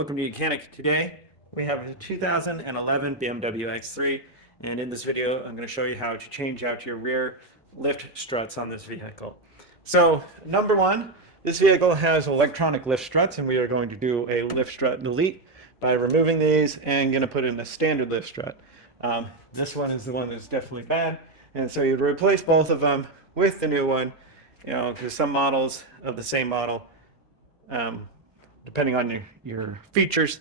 Welcome to Mechanic. Today we have a 2011 BMW X3, and in this video I'm going to show you how to change out your rear lift struts on this vehicle. So number one, this vehicle has electronic lift struts, and we are going to do a lift strut delete by removing these and going to put in a standard lift strut. This one is the one that's definitely bad, and so you'd replace both of them with the new one, because some models of the same model, depending on your features,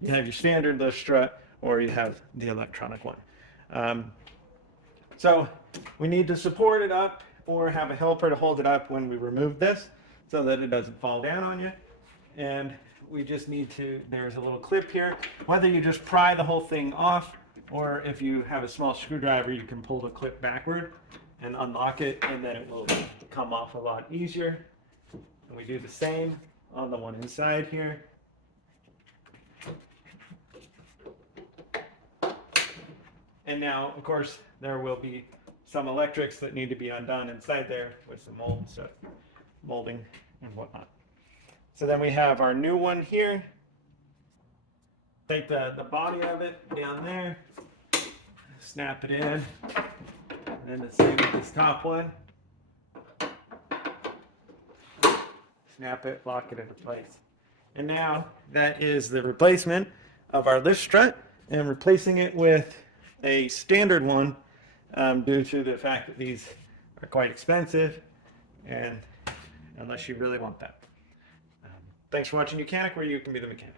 you have your standard lift strut or you have the electronic one. So we need to support it up or have a helper to hold it up when we remove this so that it doesn't fall down on you. And we just need to, there's a little clip here, whether you just pry the whole thing off or if you have a small screwdriver, you can pull the clip backward and unlock it, and then it will come off a lot easier. And we do the same on the one inside here. And now, of course, there will be some electrics that need to be undone inside there with some molding and whatnot. So then we have our new one here. Take the body of it down there, snap it in, and then the same with this top one. Snap it, lock it into place. And now that is the replacement of our lift strut, and replacing it with a standard one due to the fact that these are quite expensive, and unless you really want that. Thanks for watching Mechanic, where you can be the mechanic.